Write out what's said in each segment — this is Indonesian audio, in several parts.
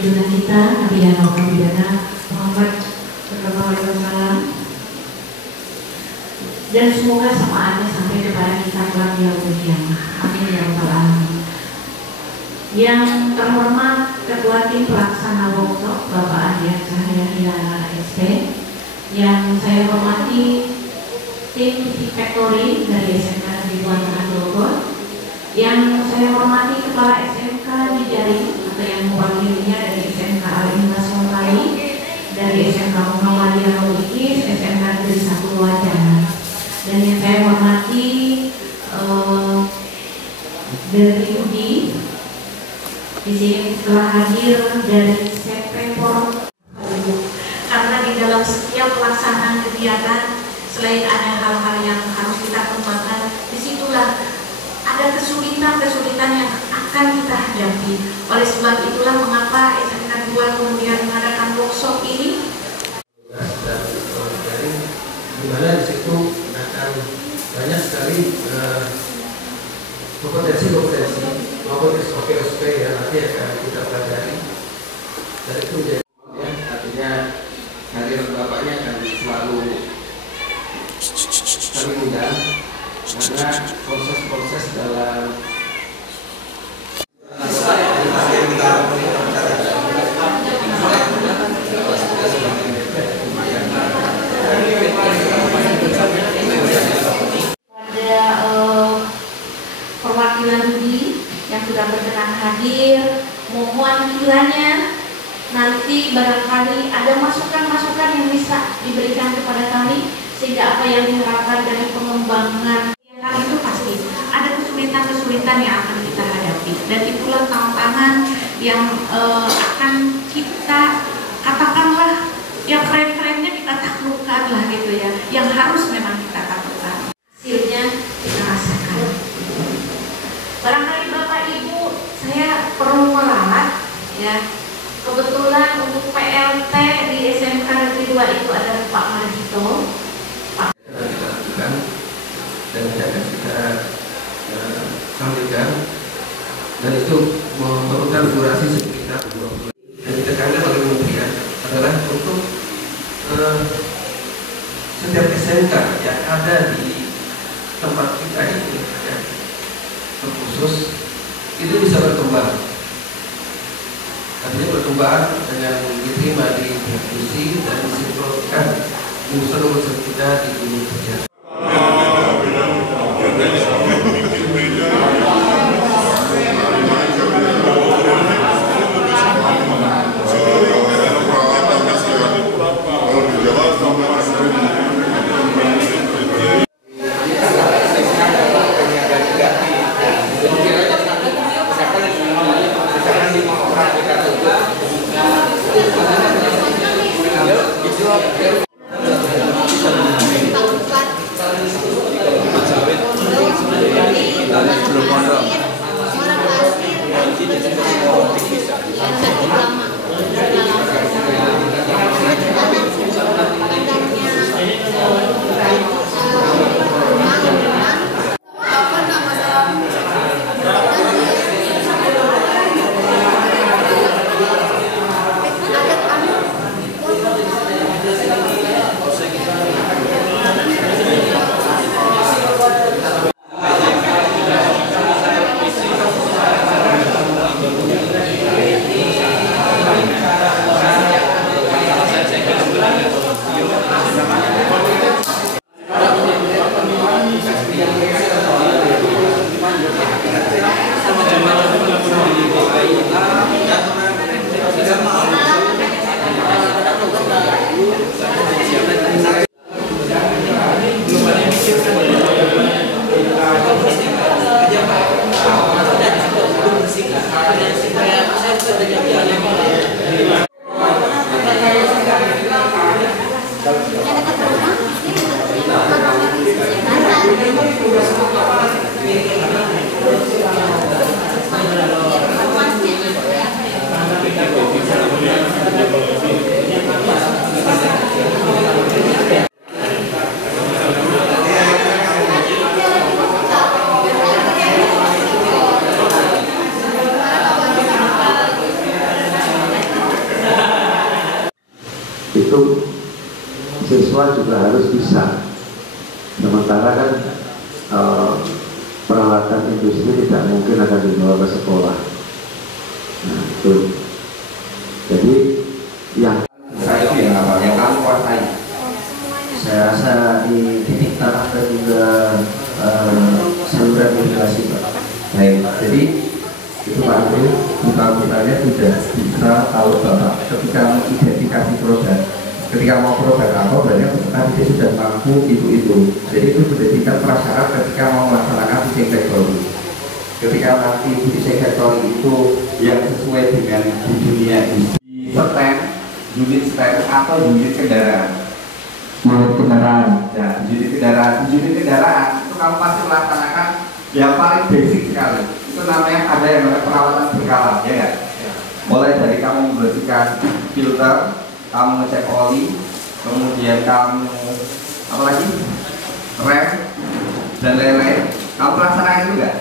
junjungan kita Nabi yang Pidana Muhammad SAW, dan semoga syafaatnya sampai kepada kita kelak di yaumil qiyamah. Amin ya rabbal alamin. Yang terhormat Ketua Tim Pelaksana Workshop Bapak Adian Cahaya Hilala SP, yang saya hormati tim Factory dari SMK Negeri Buatan Bogor, yang saya hormati Kepala SMK di Jaring atau yang mewakilinya dari SMK Al-Ikhlas Solai, dari SMK Muhammadiyah Rohikis, SMK Negeri 1 Wacana, dan yang saya hormati dari UDI di sini telah hadir dari Sepepor, karena di dalam setiap pelaksanaan kegiatan selain ada hal-hal yang harus kita kembangkan, disitulah ada kesulitan-kesulitan yang akan kita hadapi. Oleh sebab itulah mengapa SMK 2 kemudian mengadakan workshop ini. Dan di mana di situ akan banyak sekali kompetensi-kompetensi maupun SOP yang nanti akan kita pelajari. Dan itu menjadi artinya kehadiran bapaknya akan selalu kami undang, karena proses-proses dalam perwakilan UDI yang sudah berkenan hadir, mohon kiranya nanti barangkali ada masukan-masukan yang bisa diberikan kepada kami, sehingga apa yang diharapkan dari pengembangan yang itu pasti ada kesulitan-kesulitan yang akan kita hadapi, dan itulah tantangan yang akan kita katakanlah yang keren-kerennya kita taklukkan lah gitu ya, yang harus memang kita taklukkan, hasilnya kita rasakan. Barangkali Bapak Ibu, saya perlu meralat ya, kebetulan untuk PLT di SMK Negeri 2 itu ada Pak Margito. Dan akan kita sampaikan, dan itu memerlukan durasi sekitar 2 bulan. Dan ditekankan oleh Kementerian adalah untuk setiap SMK yang ada di tempat kita ini ya, terkhusus itu bisa berkembang. Artinya berkembang dengan diterima di diskusi dan disinkronkan unsur-unsur kita di dunia kerja. itu siswa juga harus bisa. Sementara kan peralatan industri tidak mungkin akan dibawa ke sekolah. Nah itu. Jadi yang saya itu yang apa? Yang kamu kuasai? saya rasa di titik tanah dan juga saluran irigasi Pak. Baik, jadi itu Pak Andri, putra-putranya sudah bisa tahu bahwa ketika mengidentifikasi produk, ketika mau produk apa banyak tadi dia sudah mampu itu. Jadi itu menjadikan prasyarat ketika mau melaksanakan desain factory. Ketika nanti desain factory itu yang sesuai dengan di dunia di stand, unit stand atau unit kendaraan. Unit kendaraan, ya unit kendaraan itu kamu pasti melaksanakan yang paling basic sekali. Itu namanya ada yang namanya perawatan berkala, ya kan? Mulai dari kamu membersihkan filter, kamu ngecek oli, kemudian kamu apa lagi, rem dan lain-lain. Kamu laksanakan itu enggak?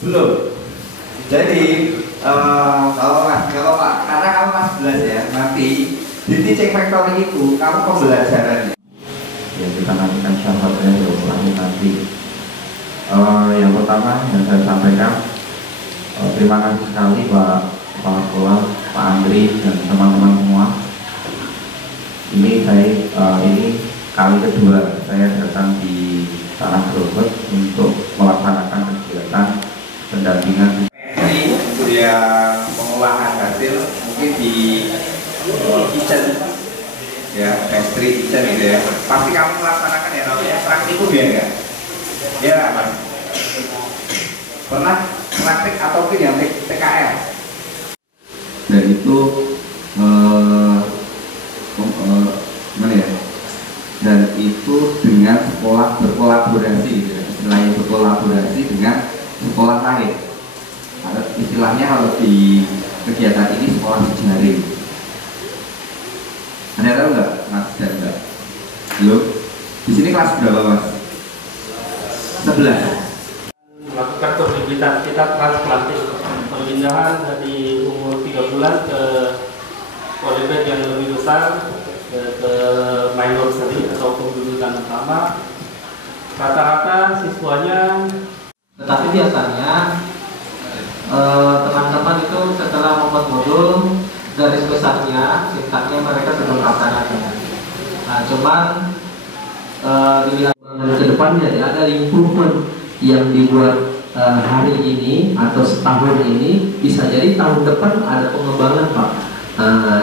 Belum. Jadi kalau Pak, karena kamu masih belajar ya, nanti di desain factory itu kamu pembelajarannya. Ya kita nantikan sahabatnya nanti. Yang pertama yang saya sampaikan, terima kasih sekali Pak Kepala Sekolah, Pak Andri dan teman-teman semua. Ini kali kedua saya datang di Tanah Grobek untuk melaksanakan kegiatan pendampingan. Untuk yang pengolahan hasil mungkin di kitchen, ya pastry kitchen gitu ya. Pasti kamu melaksanakan ya namanya praktikum ya enggak? Ya Mas. Pernah praktik ataupun yang PKL? Dan itu gimana ya? Dan itu dengan sekolah berkolaborasi, gitu ya. Istilahnya berkolaborasi dengan sekolah lain. Istilahnya kalau di kegiatan ini sekolah jejaring. Anda tahu nggak, Mas dan Mbak? Belum? Di sini kelas berapa, Mas? 11. Melakukan pembibitan kita transplanting, perpindahan dari umur 3 bulan ke polybag yang lebih besar, ke minor seri atau pembibitan utama. Rata-rata siswanya, tetapi biasanya teman-teman itu setelah membuat modul garis besarnya, singkatnya mereka sudah melaksanakan. Nah, cuman dilihat ke depannya ya, ada improvement yang dibuat hari ini atau setahun ini, bisa jadi tahun depan ada pengembangan Pak.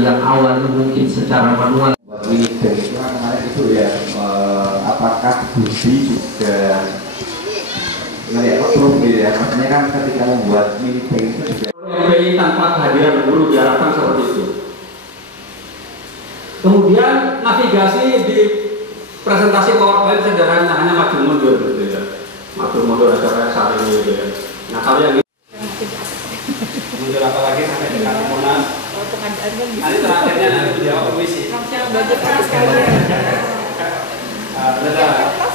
Yang awalnya mungkin secara manual. Ini dan itu kemarin itu ya, apakah Budi juga approve gitu ya? Maksudnya kan ketika membuat mini bank itu juga MPI tanpa kehadiran guru diharapkan seperti itu. Kemudian navigasi di presentasi PowerPoint sederhana, hanya maju mundur gitu ya. Maju mundur acara saling gitu ya. Nah kalau yang ini mundur apa lagi sampai dengan Monas. Nanti terakhirnya nanti menjawab komisi. Belajar keras sekali.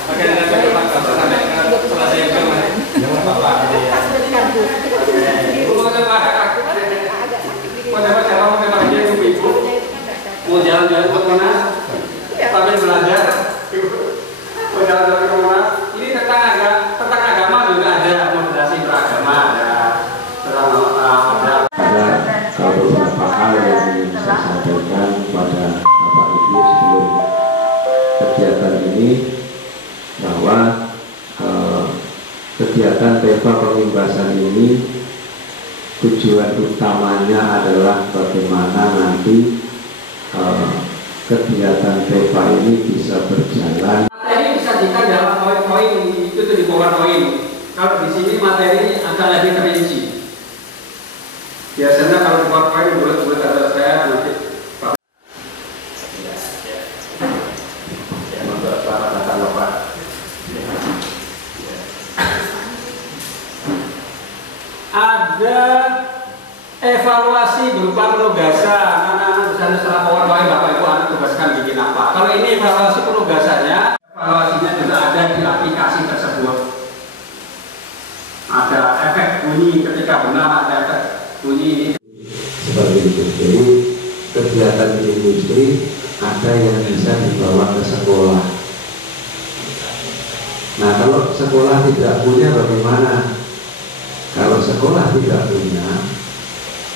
Oke, sampai selesai yang jangan apa-apa. Mau jalan-jalan ke mana? Sambil belajar. Mau jalan-jalan ke mana? Ini tentang agama juga ada, moderasi beragama ada. Ada beberapa hal yang ingin saya sampaikan kepada Bapak Ibu sebelum kegiatan ini, bahwa kegiatan PEPA pengimbasan ini tujuan utamanya adalah bagaimana nanti kegiatan PEPA ini bisa berjalan. Materi disajikan dalam poin-poin itu di PowerPoint. Kalau di sini materi agak lebih terinci. Biasanya kalau di PowerPoint buat ada saya nanti. Ada evaluasi berupa penugasan. Anak-anak misalnya setelah PowerPoint Bapak Ibu anak tugaskan bikin apa. Kalau ini evaluasi penugasannya, evaluasinya juga ada di aplikasi tersebut. Ada efek bunyi ketika benar, ada efek bunyi ini. Seperti itu. Jadi kegiatan di industri ada yang bisa dibawa ke sekolah. Nah, kalau sekolah tidak punya bagaimana? Kalau sekolah tidak punya,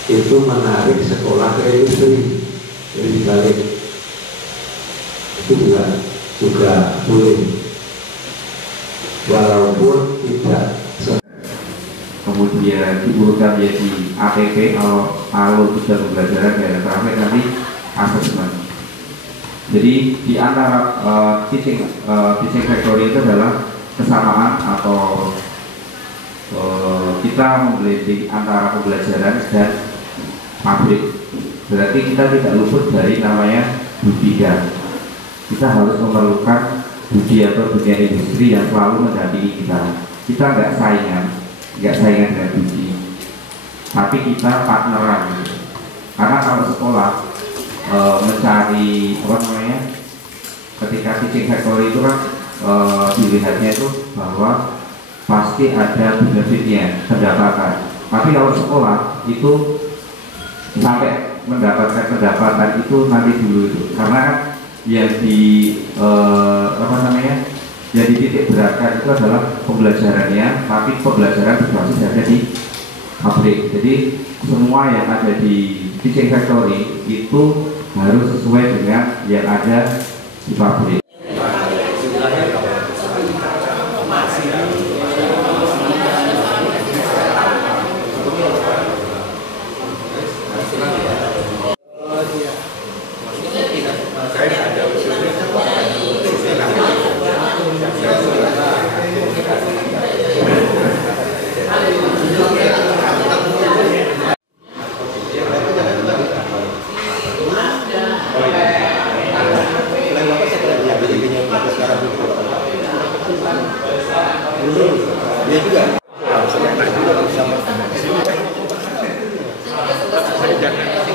itu menarik sekolah ke industri. Jadi dibalik, itu juga boleh, walaupun tidak. Kemudian diurutkan menjadi APP atau alur tujuan pembelajaran dan terakhir nanti asesmen. Jadi di antara teaching factory itu adalah kesamaan atau kita memblending antara pembelajaran dan pabrik. Berarti kita tidak luput dari namanya budaya. Kita harus memerlukan budaya atau dunia industri yang selalu mendampingi kita. Kita nggak saingan dengan budaya, tapi kita partneran. Karena kalau sekolah mencari ketika teaching factory itu kan dilihatnya itu bahwa pasti ada benefitnya, pendapatan. Tapi kalau sekolah itu sampai mendapatkan pendapatan itu nanti dulu itu, karena kan yang yang dititik beratkan itu adalah pembelajarannya, tapi pembelajaran berbasis ada di pabrik. Jadi semua yang ada di teaching factory itu harus sesuai dengan yang ada di pabrik.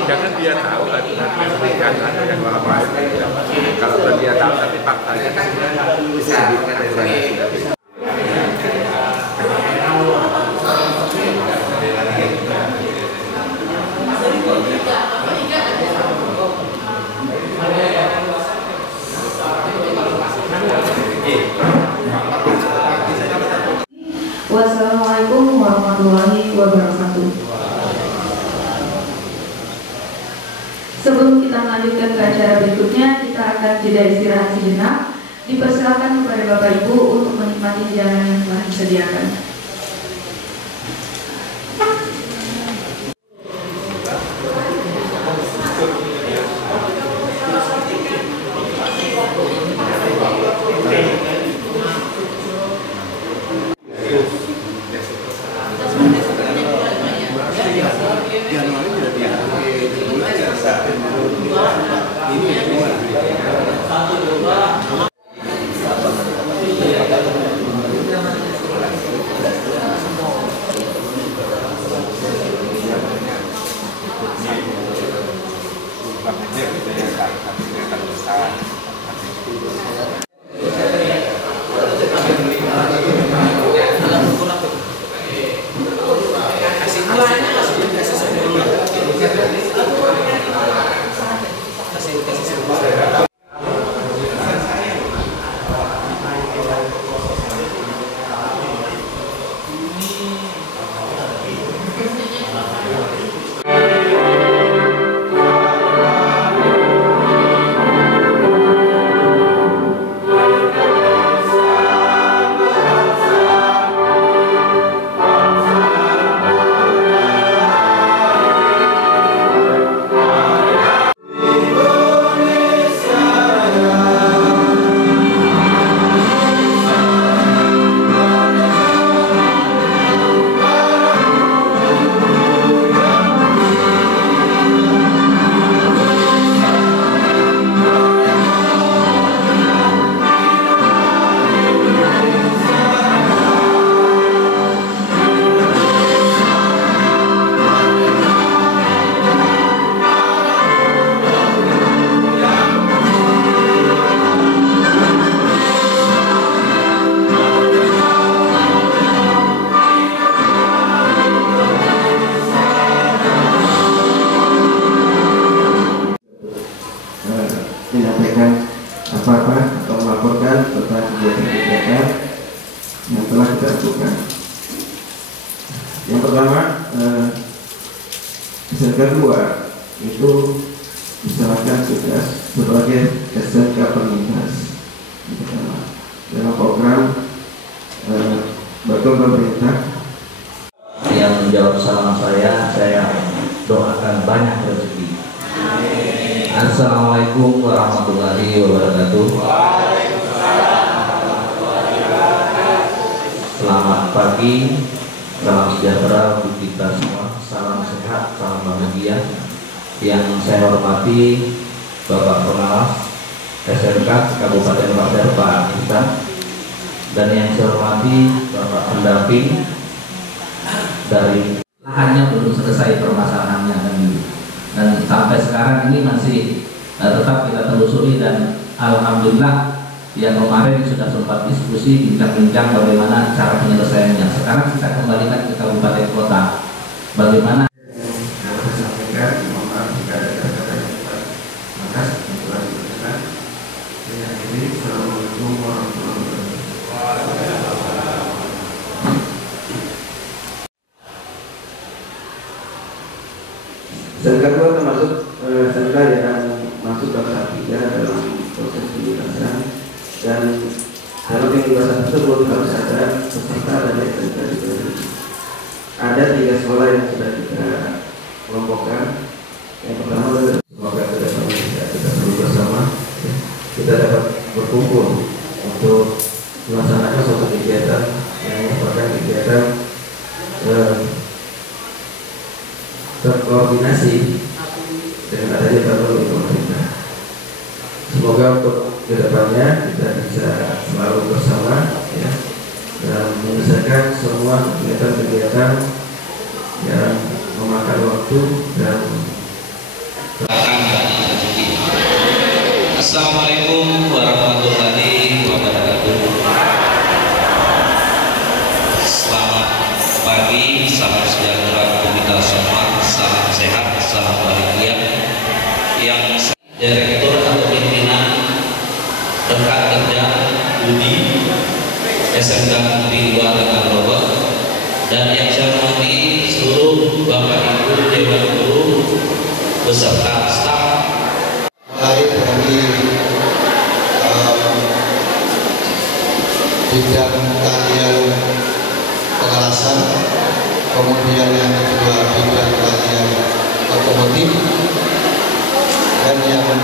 Jangan dia tahu aturan yang lama itu. Kalau dia tahu tapi faktanya kan bisa dibuat. Wassalamualaikum warahmatullahi wabarakatuh. Sebelum kita melanjutkan ke acara berikutnya, kita akan jeda istirahat sejenak. Dipersilakan kepada Bapak Ibu untuk menikmati hidangan yang telah disediakan. Yang kedua itu misalkan tugas sebagai SMK penindas dalam program bantuan pemerintah. Yang menjawab salam saya doakan banyak rezeki. Assalamualaikum warahmatullahi wabarakatuh. Selamat pagi, salam sejahtera untuk kita semua, salam sehat, salam bahagia. Yang saya hormati Bapak Pengawas SMK Kabupaten Pasir Pak Ihsan, dan yang saya hormati Bapak pendamping dari lahannya belum selesai permasalahannya, dan sampai sekarang ini masih tetap kita telusuri, dan alhamdulillah yang kemarin sudah sempat diskusi bincang-bincang bagaimana cara penyelesaiannya. Sekarang kita kembalikan ke kabupaten kota, bagaimana SMK 2 termasuk SMK yang masuk ke tahap 3 dalam proses pembebasan, dan dalam pembebasan tersebut harus ada peserta dari SMK 2. Ada 3 sekolah yang sudah kita kelompokkan. Yang pertama adalah semoga kita perlu bersama, kita dapat berkumpul untuk melaksanakan suatu kegiatan yang merupakan kegiatan terkoordinasi dengan adanya bantuan pemerintah. Semoga untuk kedepannya kita bisa selalu bersama, ya, dan menyelesaikan semua kegiatan-kegiatan yang memakan waktu dan. Assalamualaikum warahmatullahi wabarakatuh. Selamat pagi, salam sejahtera untuk kita semua, salam sehat, salam bahagia. Yang direktur atau pimpinan rekan kerja Budi SMK Negeri 2 Tegal Bogor, dan yang saya hormati seluruh Bapak Ibu Dewan Guru beserta staf, mulai dari bidang keahlian pengelasan, kemudian yang kedua bidang keahlian otomotif, dan yang yang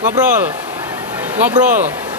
Ngobrol. Ngobrol.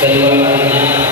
Kedua kalinya